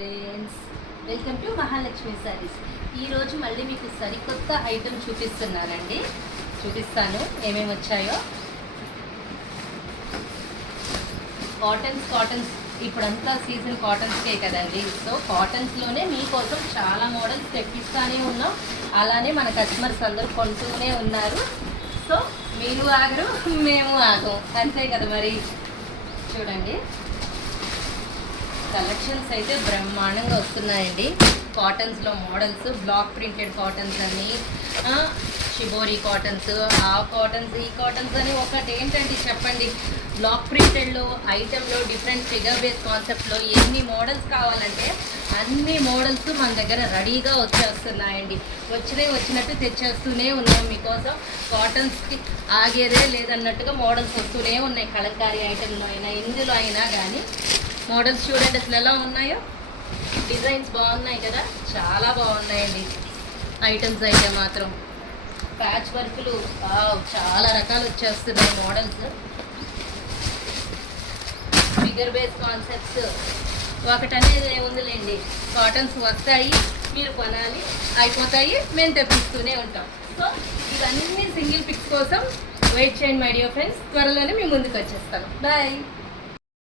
Friends, welcome to Mahalakshmi saris. ఈరోజు మళ్ళీ మీకు సరికొత్త ఐటెం చూపిస్తాను ఏమేమి వచ్చాయో. కాటన్స్ ఇప్పుడంతా సీజన్ కాటన్స్కే కదండి. సో కాటన్స్లోనే మీకోసం చాలా మోడల్స్ తెప్పిస్తానే ఉన్నాం. అలానే మన కస్టమర్స్ అందరూ కొంటూనే ఉన్నారు. సో మీరు ఆగరు, మేము ఆగం, అంతే కదా మరి. చూడండి, కలెక్షన్స్ అయితే బ్రహ్మాండంగా వస్తున్నాయండి. కాటన్స్లో మోడల్స్, బ్లాక్ ప్రింటెడ్ కాటన్స్ అని, షిబోరి కాటన్స్, ఆ కాటన్స్, ఈ కాటన్స్ అని. ఒకటి ఏంటంటే చెప్పండి, బ్లాక్ ప్రింటెడ్లో ఐటెంలో డిఫరెంట్ ఫిగర్ బేస్ కాన్సెప్ట్లో ఎన్ని మోడల్స్ కావాలంటే అన్ని మోడల్స్ మన దగ్గర రెడీగా వచ్చేస్తున్నాయండి. వచ్చినట్టు తెచ్చేస్తూనే ఉన్నాం మీకోసం. కాటన్స్కి ఆగేదే లేదన్నట్టుగా మోడల్స్ వస్తూనే ఉన్నాయి. కలంకారీ ఐటెంలో అయినా ఇందులో అయినా కానీ మోడల్స్ చూడండి అసలు ఎలా ఉన్నాయో. డిజైన్స్ బాగున్నాయి కదా, చాలా బాగున్నాయండి. ఐటమ్స్ అయితే మాత్రం ప్యాచ్ వర్క్లు చాలా రకాలు వచ్చేస్తున్నాయి. మోడల్స్ ఫిగర్ బేస్ కాన్సెప్ట్స్ ఒకటనేది ఏముందిలేండి. కాటన్స్ వస్తాయి, మీరు కొనాలి, అయిపోతాయి, మేము తెప్పిస్తూనే ఉంటాం. సో ఇవన్నీ సింగిల్ పిక్స్ కోసం వెయిట్ చేయండి మై డియర్ ఫ్రెండ్స్. త్వరలోనే మీ ముందుకు వచ్చేస్తాను. బాయ్.